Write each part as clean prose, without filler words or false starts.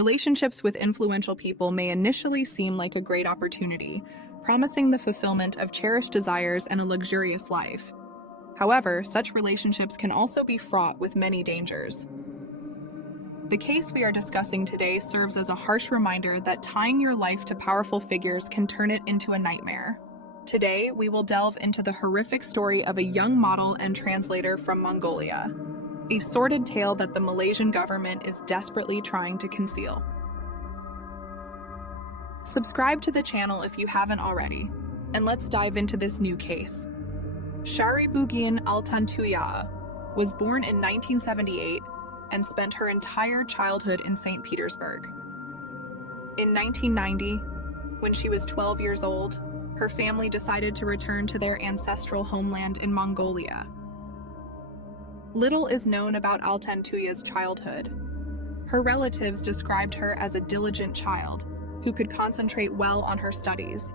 Relationships with influential people may initially seem like a great opportunity, promising the fulfillment of cherished desires and a luxurious life. However, such relationships can also be fraught with many dangers. The case we are discussing today serves as a harsh reminder that tying your life to powerful figures can turn it into a nightmare. Today, we will delve into the horrific story of a young model and translator from Mongolia, a sordid tale that the Malaysian government is desperately trying to conceal. Subscribe to the channel if you haven't already, and let's dive into this new case. Sharibugian Altantuya was born in 1978 and spent her entire childhood in St. Petersburg. In 1990, when she was 12 years old, her family decided to return to their ancestral homeland in Mongolia. Little is known about Altantuya's childhood. Her relatives described her as a diligent child who could concentrate well on her studies.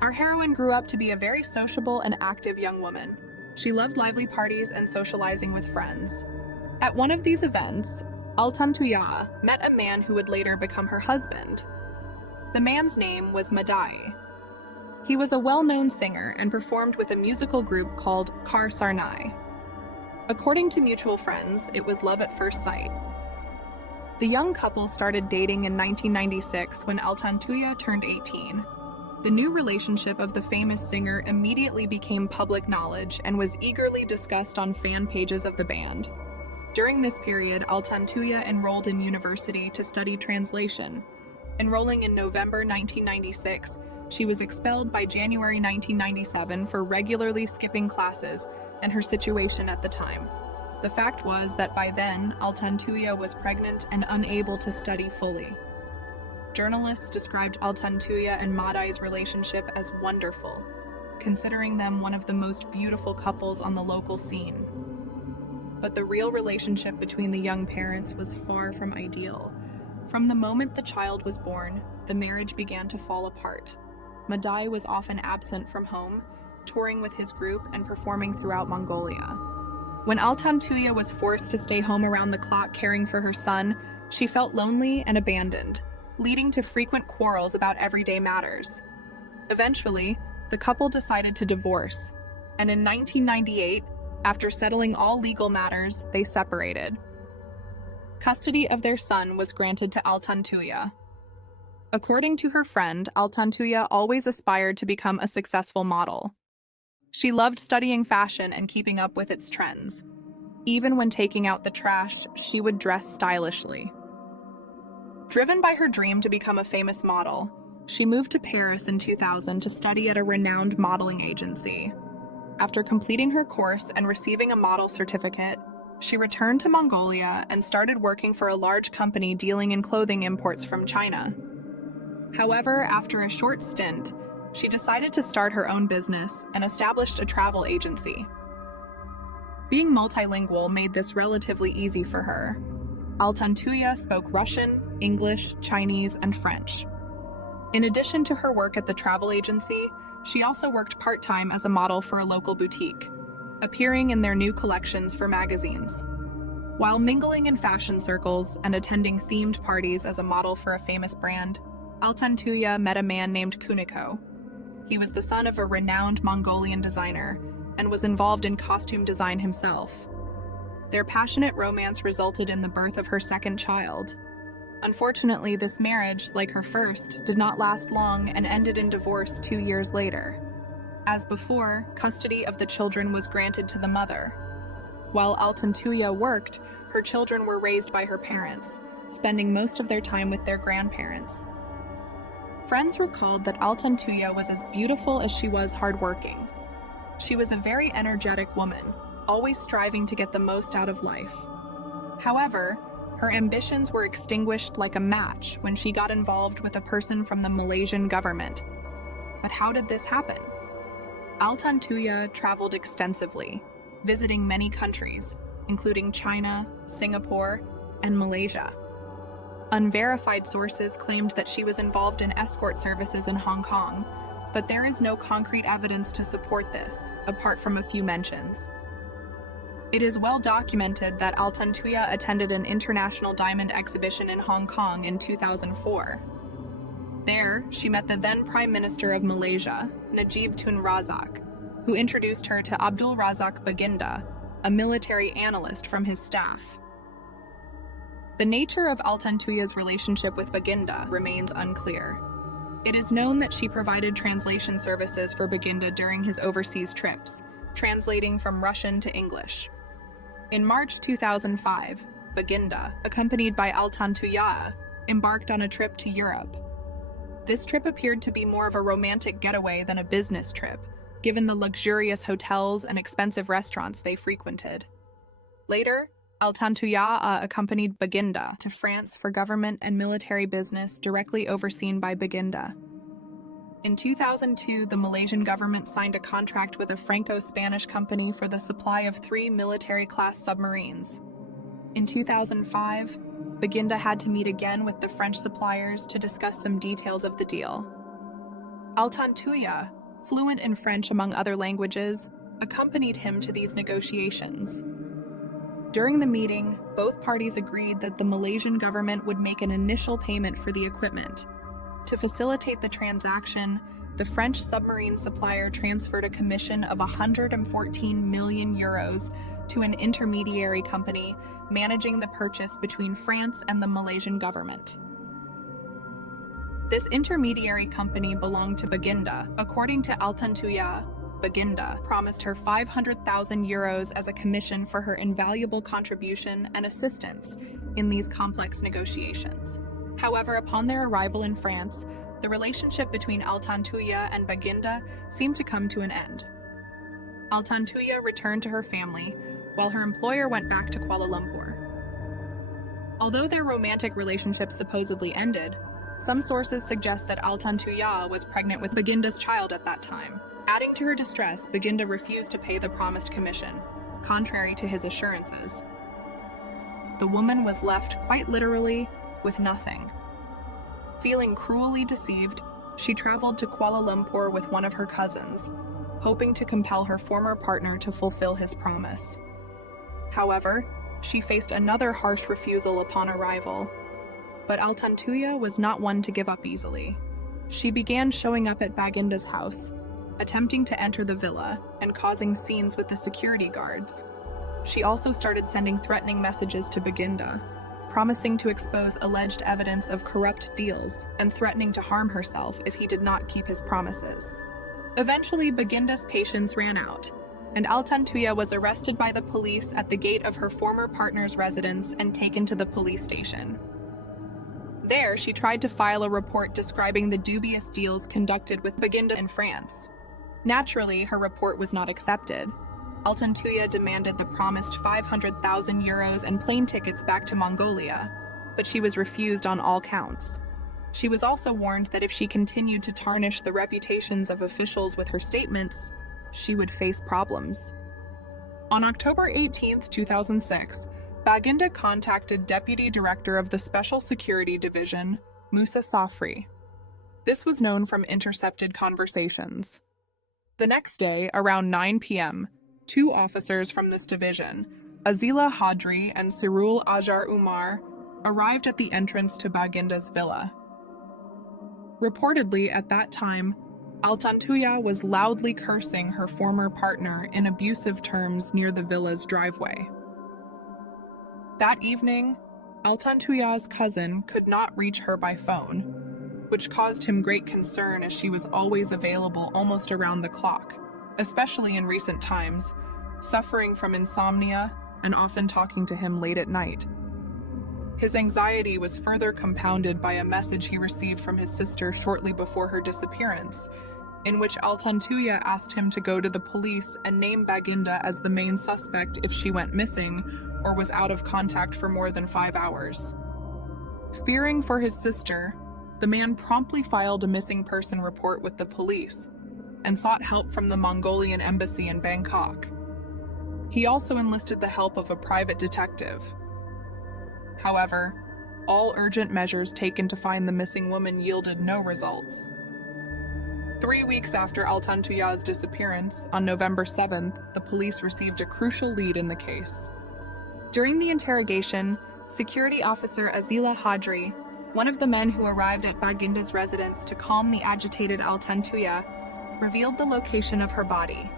Our heroine grew up to be a very sociable and active young woman. She loved lively parties and socializing with friends. At one of these events, Altantuya met a man who would later become her husband. The man's name was Madai. He was a well-known singer and performed with a musical group called Kar Sarnai. According to mutual friends, it was love at first sight. The young couple started dating in 1996 when Altantuya turned 18. The new relationship of the famous singer immediately became public knowledge and was eagerly discussed on fan pages of the band. During this period, Altantuya enrolled in university to study translation. Enrolling in November 1996, she was expelled by January 1997 for regularly skipping classes and her situation at the time. The fact was that by then, Altantuya was pregnant and unable to study fully. Journalists described Altantuya and Madai's relationship as wonderful, considering them one of the most beautiful couples on the local scene. But the real relationship between the young parents was far from ideal. From the moment the child was born, the marriage began to fall apart. Madai was often absent from home, touring with his group and performing throughout Mongolia. When Altantuya was forced to stay home around the clock caring for her son, she felt lonely and abandoned, leading to frequent quarrels about everyday matters. Eventually, the couple decided to divorce, and in 1998, after settling all legal matters, they separated. Custody of their son was granted to Altantuya. According to her friend, Altantuya always aspired to become a successful model. She loved studying fashion and keeping up with its trends. Even when taking out the trash, she would dress stylishly. Driven by her dream to become a famous model, she moved to Paris in 2000 to study at a renowned modeling agency. After completing her course and receiving a model certificate, she returned to Mongolia and started working for a large company dealing in clothing imports from China. However, after a short stint, she decided to start her own business and established a travel agency. Being multilingual made this relatively easy for her. Altantuya spoke Russian, English, Chinese, and French. In addition to her work at the travel agency, she also worked part-time as a model for a local boutique, appearing in their new collections for magazines. While mingling in fashion circles and attending themed parties as a model for a famous brand, Altantuya met a man named Kuniko. He was the son of a renowned Mongolian designer and was involved in costume design himself. Their passionate romance resulted in the birth of her second child. Unfortunately, this marriage, like her first, did not last long and ended in divorce 2 years later. As before, custody of the children was granted to the mother. While Altantuya worked, her children were raised by her parents, spending most of their time with their grandparents. Friends recalled that Altantuya was as beautiful as she was hardworking. She was a very energetic woman, always striving to get the most out of life. However, her ambitions were extinguished like a match when she got involved with a person from the Malaysian government. But how did this happen? Altantuya traveled extensively, visiting many countries, including China, Singapore, and Malaysia. Unverified sources claimed that she was involved in escort services in Hong Kong, but there is no concrete evidence to support this, apart from a few mentions. It is well documented that Altantuya attended an international diamond exhibition in Hong Kong in 2004. There, she met the then Prime Minister of Malaysia, Najib Tun Razak, who introduced her to Abdul Razak Baginda, a military analyst from his staff. The nature of Altantuya's relationship with Baginda remains unclear. It is known that she provided translation services for Baginda during his overseas trips, translating from Russian to English. In March 2005, Baginda, accompanied by Altantuya, embarked on a trip to Europe. This trip appeared to be more of a romantic getaway than a business trip, given the luxurious hotels and expensive restaurants they frequented. Later, Altantuya accompanied Baginda to France for government and military business directly overseen by Baginda. In 2002, the Malaysian government signed a contract with a Franco-Spanish company for the supply of 3 military-class submarines. In 2005, Baginda had to meet again with the French suppliers to discuss some details of the deal. Altantuya, fluent in French among other languages, accompanied him to these negotiations. During the meeting, both parties agreed that the Malaysian government would make an initial payment for the equipment. To facilitate the transaction, the French submarine supplier transferred a commission of 114 million euros to an intermediary company managing the purchase between France and the Malaysian government. This intermediary company belonged to Baginda. According to Altantuya, Baginda promised her 500,000 euros as a commission for her invaluable contribution and assistance in these complex negotiations. However, upon their arrival in France, the relationship between Altantuya and Baginda seemed to come to an end. Altantuya returned to her family, while her employer went back to Kuala Lumpur. Although their romantic relationship supposedly ended, some sources suggest that Altantuya was pregnant with Baginda's child at that time. Adding to her distress, Baginda refused to pay the promised commission, contrary to his assurances. The woman was left, quite literally, with nothing. Feeling cruelly deceived, she traveled to Kuala Lumpur with one of her cousins, hoping to compel her former partner to fulfill his promise. However, she faced another harsh refusal upon arrival. But Altantuya was not one to give up easily. She began showing up at Baginda's house, attempting to enter the villa and causing scenes with the security guards. She also started sending threatening messages to Baginda, promising to expose alleged evidence of corrupt deals and threatening to harm herself if he did not keep his promises. Eventually, Baginda's patience ran out, and Altantuya was arrested by the police at the gate of her former partner's residence and taken to the police station. There, she tried to file a report describing the dubious deals conducted with Baginda in France. Naturally, her report was not accepted. Altantuya demanded the promised 500,000 euros and plane tickets back to Mongolia, but she was refused on all counts. She was also warned that if she continued to tarnish the reputations of officials with her statements, she would face problems. On October 18, 2006, Baginda contacted Deputy Director of the Special Security Division, Musa Safri. This was known from intercepted conversations. The next day, around 9 p.m., 2 officers from this division, Azila Hadri and Sirul Ajar Umar, arrived at the entrance to Baginda's villa. Reportedly, at that time, Altantuya was loudly cursing her former partner in abusive terms near the villa's driveway. That evening, Altantuya's cousin could not reach her by phone, which caused him great concern as she was always available almost around the clock, especially in recent times, suffering from insomnia and often talking to him late at night. His anxiety was further compounded by a message he received from his sister shortly before her disappearance, in which Altantuya asked him to go to the police and name Baginda as the main suspect if she went missing or was out of contact for more than 5 hours. Fearing for his sister, the man promptly filed a missing person report with the police and sought help from the Mongolian embassy in Bangkok. He also enlisted the help of a private detective. However, all urgent measures taken to find the missing woman yielded no results. 3 weeks after Altantuya's disappearance, on November 7th, the police received a crucial lead in the case. During the interrogation, security officer Azila Hadri, one of the men who arrived at Baginda's residence to calm the agitated Altantuya, revealed the location of her body.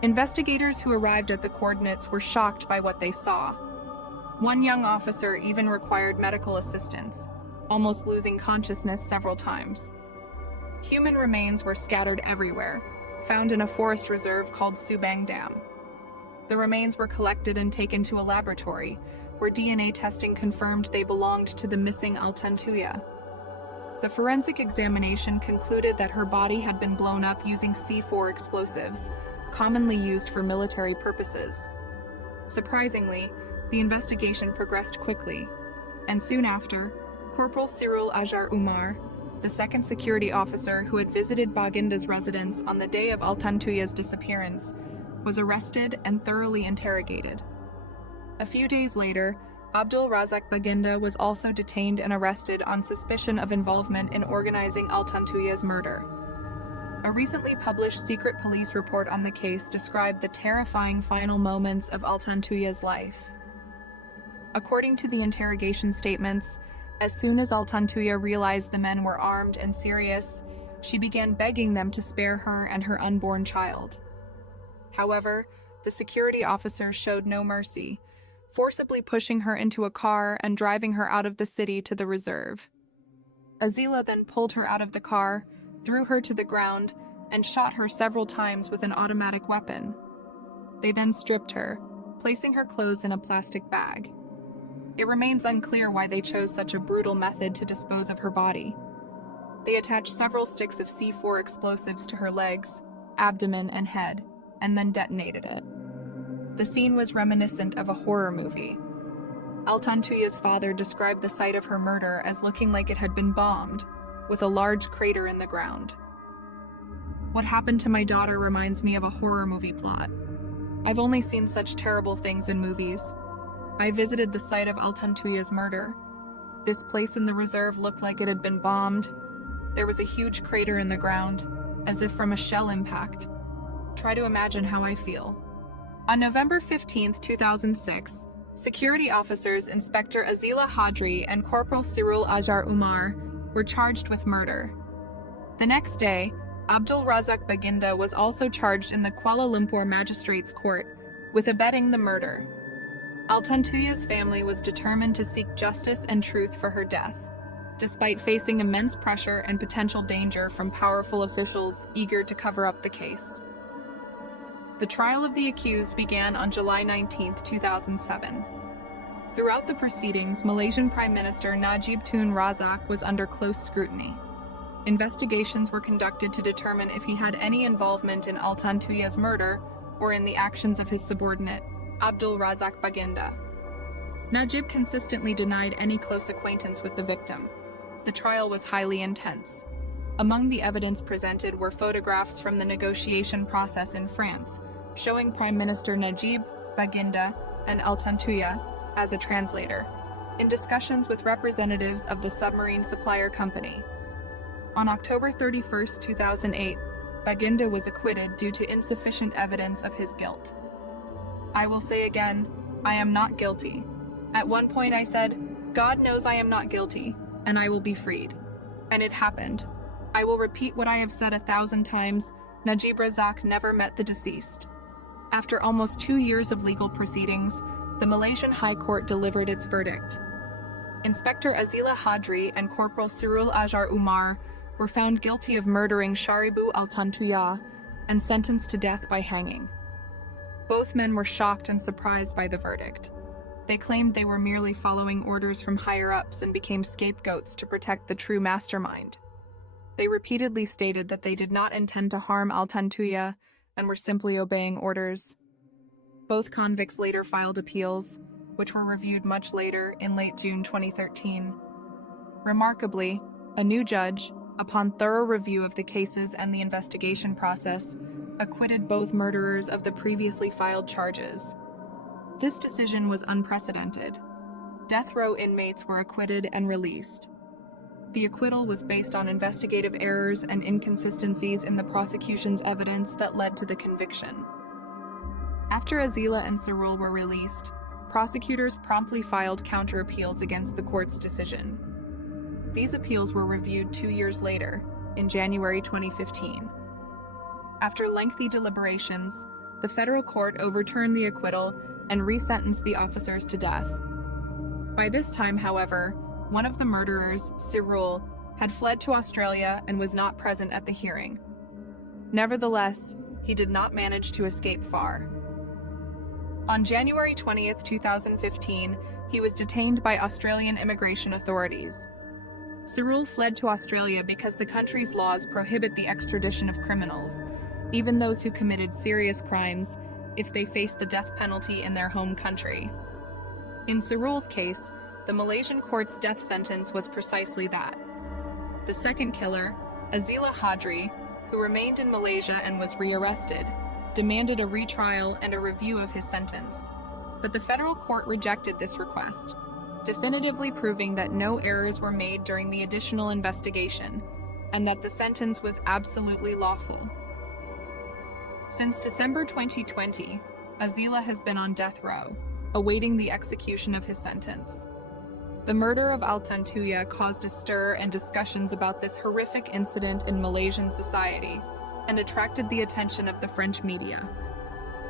Investigators who arrived at the coordinates were shocked by what they saw. One young officer even required medical assistance, almost losing consciousness several times. Human remains were scattered everywhere, found in a forest reserve called Subang Dam. The remains were collected and taken to a laboratory, where DNA testing confirmed they belonged to the missing Altantuya. The forensic examination concluded that her body had been blown up using C4 explosives, commonly used for military purposes. Surprisingly, the investigation progressed quickly, and soon after, Corporal Cyril Ajar Umar, the second security officer who had visited Baginda's residence on the day of Altantuya's disappearance, was arrested and thoroughly interrogated. A few days later, Abdul Razak Baginda was also detained and arrested on suspicion of involvement in organizing Altantuya's murder. A recently published secret police report on the case described the terrifying final moments of Altantuya's life. According to the interrogation statements, as soon as Altantuya realized the men were armed and serious, she began begging them to spare her and her unborn child. However, the security officers showed no mercy, forcibly pushing her into a car and driving her out of the city to the reserve. Azila then pulled her out of the car, threw her to the ground, and shot her several times with an automatic weapon. They then stripped her, placing her clothes in a plastic bag. It remains unclear why they chose such a brutal method to dispose of her body. They attached several sticks of C4 explosives to her legs, abdomen, and head, and then detonated it. The scene was reminiscent of a horror movie. Altantuya's father described the site of her murder as looking like it had been bombed, with a large crater in the ground. What happened to my daughter reminds me of a horror movie plot. I've only seen such terrible things in movies. I visited the site of Altantuya's murder. This place in the reserve looked like it had been bombed. There was a huge crater in the ground, as if from a shell impact. Try to imagine how I feel. On November 15, 2006, security officers Inspector Azila Hadri and Corporal Cyril Ajar Umar were charged with murder. The next day, Abdul Razak Baginda was also charged in the Kuala Lumpur Magistrates Court with abetting the murder. Altantuya's family was determined to seek justice and truth for her death, despite facing immense pressure and potential danger from powerful officials eager to cover up the case. The trial of the accused began on July 19, 2007. Throughout the proceedings, Malaysian Prime Minister Najib Tun Razak was under close scrutiny. Investigations were conducted to determine if he had any involvement in Altantuya's murder or in the actions of his subordinate, Abdul Razak Baginda. Najib consistently denied any close acquaintance with the victim. The trial was highly intense. Among the evidence presented were photographs from the negotiation process in France, showing Prime Minister Najib, Baginda, and Altantuya as a translator, in discussions with representatives of the submarine supplier company. On October 31, 2008, Baginda was acquitted due to insufficient evidence of his guilt. I will say again, I am not guilty. At one point I said, God knows I am not guilty, and I will be freed. And it happened. I will repeat what I have said 1,000 times, Najib Razak never met the deceased. After almost 2 years of legal proceedings, the Malaysian High Court delivered its verdict. Inspector Azila Hadri and Corporal Cyril Ajar Umar were found guilty of murdering Sharibu Altantuya and sentenced to death by hanging. Both men were shocked and surprised by the verdict. They claimed they were merely following orders from higher-ups and became scapegoats to protect the true mastermind. They repeatedly stated that they did not intend to harm Altantuya and were simply obeying orders. Both convicts later filed appeals, which were reviewed much later in late June 2013. Remarkably, a new judge, upon thorough review of the cases and the investigation process, acquitted both murderers of the previously filed charges. This decision was unprecedented. Death row inmates were acquitted and released. The acquittal was based on investigative errors and inconsistencies in the prosecution's evidence that led to the conviction. After Azila and Sirul were released, prosecutors promptly filed counter-appeals against the court's decision. These appeals were reviewed 2 years later, in January 2015. After lengthy deliberations, the federal court overturned the acquittal and resentenced the officers to death. By this time, however, one of the murderers, Sirul, had fled to Australia and was not present at the hearing. Nevertheless, he did not manage to escape far. On January 20, 2015, he was detained by Australian immigration authorities. Sirul fled to Australia because the country's laws prohibit the extradition of criminals, even those who committed serious crimes, if they face the death penalty in their home country. In Sirul's case, the Malaysian court's death sentence was precisely that. The second killer, Azila Hadri, who remained in Malaysia and was rearrested, demanded a retrial and a review of his sentence. But the federal court rejected this request, definitively proving that no errors were made during the additional investigation, and that the sentence was absolutely lawful. Since December 2020, Azila has been on death row, awaiting the execution of his sentence. The murder of Altan Tuya caused a stir and discussions about this horrific incident in Malaysian society, and attracted the attention of the French media.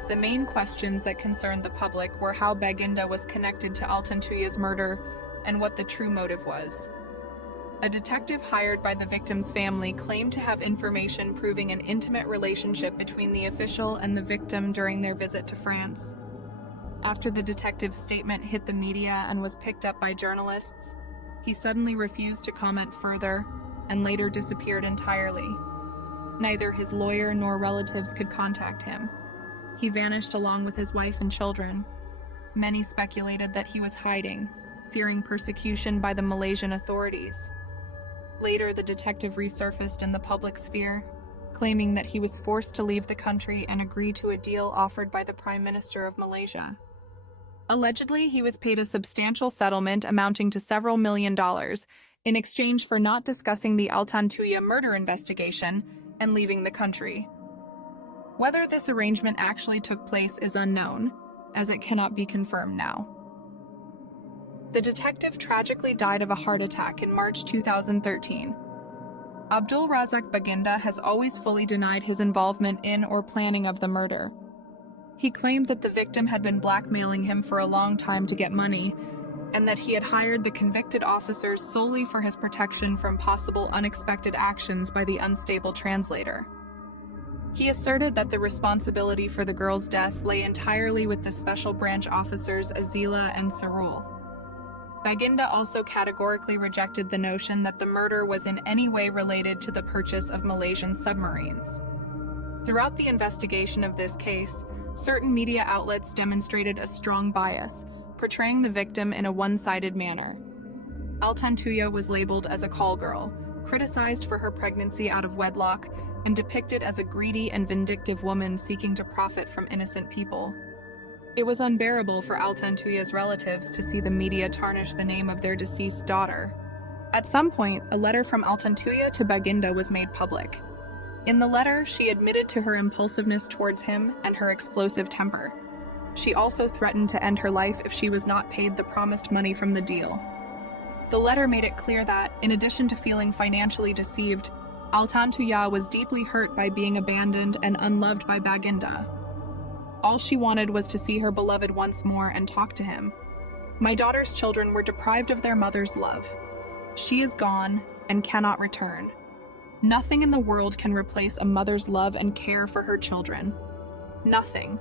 The main questions that concerned the public were how Baginda was connected to Altan Tuya's murder and what the true motive was. A detective hired by the victim's family claimed to have information proving an intimate relationship between the official and the victim during their visit to France. After the detective's statement hit the media and was picked up by journalists, he suddenly refused to comment further and later disappeared entirely. Neither his lawyer nor relatives could contact him. He vanished along with his wife and children. Many speculated that he was hiding, fearing persecution by the Malaysian authorities. Later, the detective resurfaced in the public sphere, claiming that he was forced to leave the country and agree to a deal offered by the Prime Minister of Malaysia. Allegedly, he was paid a substantial settlement amounting to several $1 million in exchange for not discussing the Altan Tuya murder investigation and leaving the country. Whether this arrangement actually took place is unknown, as it cannot be confirmed now. The detective tragically died of a heart attack in March 2013. Abdul Razak Baginda has always fully denied his involvement in or planning of the murder. He claimed that the victim had been blackmailing him for a long time to get money, and that he had hired the convicted officers solely for his protection from possible unexpected actions by the unstable translator. He asserted that the responsibility for the girl's death lay entirely with the special branch officers Azila and Sirul. Baginda also categorically rejected the notion that the murder was in any way related to the purchase of Malaysian submarines. Throughout the investigation of this case, certain media outlets demonstrated a strong bias, portraying the victim in a one-sided manner. Altan Tuya was labeled as a call girl, criticized for her pregnancy out of wedlock, and depicted as a greedy and vindictive woman seeking to profit from innocent people. It was unbearable for Altan Tuya's relatives to see the media tarnish the name of their deceased daughter. At some point, a letter from Altan Tuya to Baginda was made public. In the letter, she admitted to her impulsiveness towards him and her explosive temper. She also threatened to end her life if she was not paid the promised money from the deal. The letter made it clear that, in addition to feeling financially deceived, Altan Tuya was deeply hurt by being abandoned and unloved by Baginda. All she wanted was to see her beloved once more and talk to him. My daughter's children were deprived of their mother's love. She is gone and cannot return. Nothing in the world can replace a mother's love and care for her children. Nothing.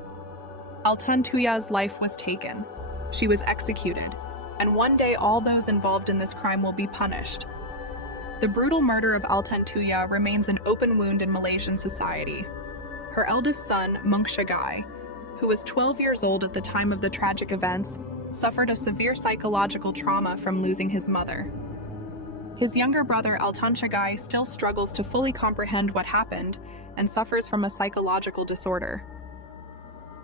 Altan Tuya's life was taken. She was executed, and one day all those involved in this crime will be punished. The brutal murder of Altan Tuya remains an open wound in Malaysian society. Her eldest son, Monk Shagai, who was 12 years old at the time of the tragic events, suffered a severe psychological trauma from losing his mother. His younger brother, Altan Shagai, still struggles to fully comprehend what happened and suffers from a psychological disorder.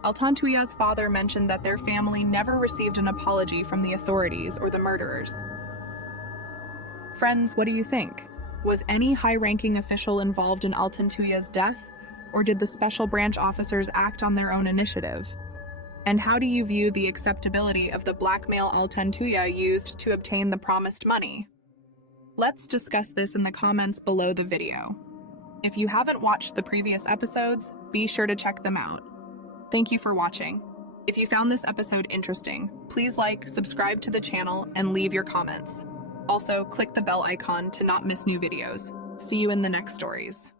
Altan Tuya's father mentioned that their family never received an apology from the authorities or the murderers. Friends, what do you think? Was any high-ranking official involved in Altantuya's death, or did the special branch officers act on their own initiative? And how do you view the acceptability of the blackmail Altantuya used to obtain the promised money? Let's discuss this in the comments below the video. If you haven't watched the previous episodes, be sure to check them out. Thank you for watching. If you found this episode interesting, please like, subscribe to the channel, and leave your comments. Also, click the bell icon to not miss new videos. See you in the next stories.